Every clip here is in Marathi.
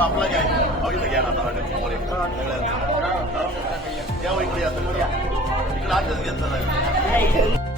आपला घ्या अहो इथं घ्या ना आता समोर या इकडे या इकडे आताच घेतलं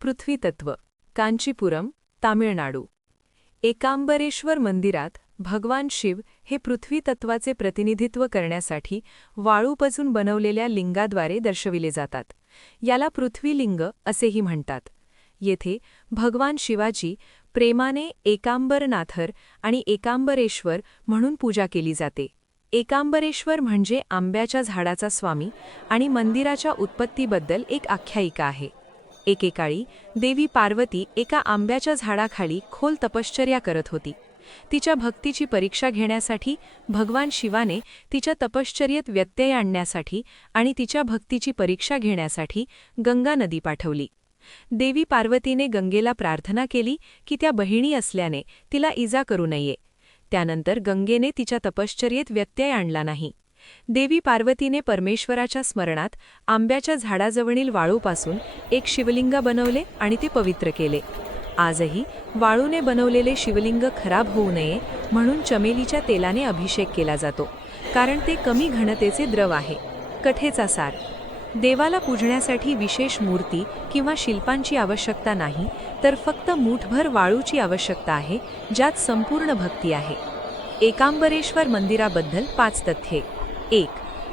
पृथ्वीतत्व कांचीपुरम तामिळनाडू एकांबरेश्वर मंदिरात भगवान शिव हे पृथ्वी तत्वाचे प्रतिनिधित्व करण्यासाठी वाळूपासून बनवलेल्या लिंगाद्वारे दर्शविले जातात. याला पृथ्वीलिंग असेही म्हणतात. येथे भगवान शिवाची प्रेमाने एकांबरनाथर आणि एकांबरेश्वर म्हणून पूजा केली जाते. एकांबरेश्वर म्हणजे आंब्याच्या झाडाचा स्वामी आणि मंदिराच्या उत्पत्तीबद्दल एक आख्यायिका आहे. एकेकाळी देवी पार्वती एका आंब्याच्या झाडाखाली खोल तपश्चर्या करत होती. तिच्या भक्तीची परीक्षा घेण्यासाठी भगवान शिवाने तिच्या तपश्चर्येत व्यत्यय आणण्यासाठी आणि तिच्या भक्तीची परीक्षा घेण्यासाठी गंगा नदी पाठवली. देवी पार्वतीने गंगेला प्रार्थना केली की त्या बहिणी असल्याने तिला इजा करू नये. त्यानंतर गंगेने तिच्या तपश्चर्येत व्यत्यय आणला नाही. देवी पार्वतीने परमेश्वराच्या स्मरणात आंब्याच्या झाडाजवळील वाळूपासून एक शिवलिंग बनवले आणि ते पवित्र केले. आजही वाळूने बनवलेले शिवलिंग खराब होऊ नये म्हणून चमेलीच्या तेलाने अभिषेक केला जातो, कारण ते कमी घनतेचे द्रव आहे. कथेचा सार: देवाला पूजण्यासाठी विशेष मूर्ती किंवा शिल्पांची आवश्यकता नाही, तर फक्त मूठभर वाळूची आवश्यकता आहे, ज्यात संपूर्ण भक्ती आहे. एकांबरेश्वर मंदिराबद्दल 5 तथ्ये. 1.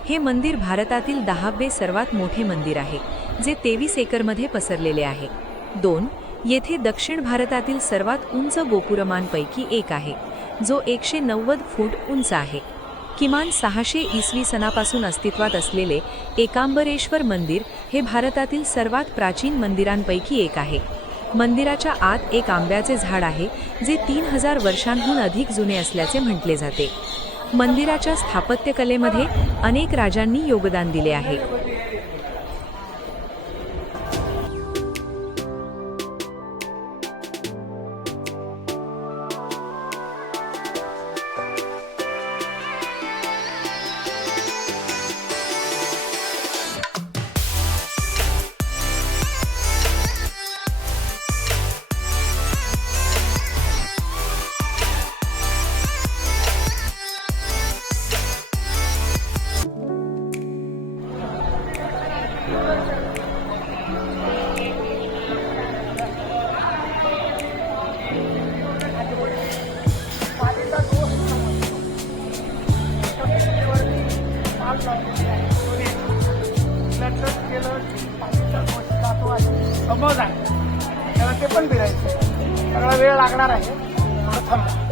हे मंदिर भारतातील 10वे सर्वात मोठे मंदिर आहे, जे 23 एकरमध्ये पसरलेले आहे. 2. येथे दक्षिण भारतातील सर्वात उंच गोपुरमांपैकी एक आहे, जो 190 फूट उंच आहे. किमान 600 इसवी सनापासून अस्तित्वात असलेले एकांबरेश्वर मंदिर हे भारतातील सर्वात प्राचीन मंदिरांपैकी एक आहे. मंदिराच्या आत एक आंब्याचे झाड आहे, जे 3000 वर्षांहून अधिक जुने असल्याचे म्हटले जाते. मंदिराच्या स्थापत्यकलेमध्ये अनेक राजांनी योगदान दिले आहे. समज आहे त्याला ते पण फिरायचं. सगळा वेळ लागणार आहे. थोडं थांबा.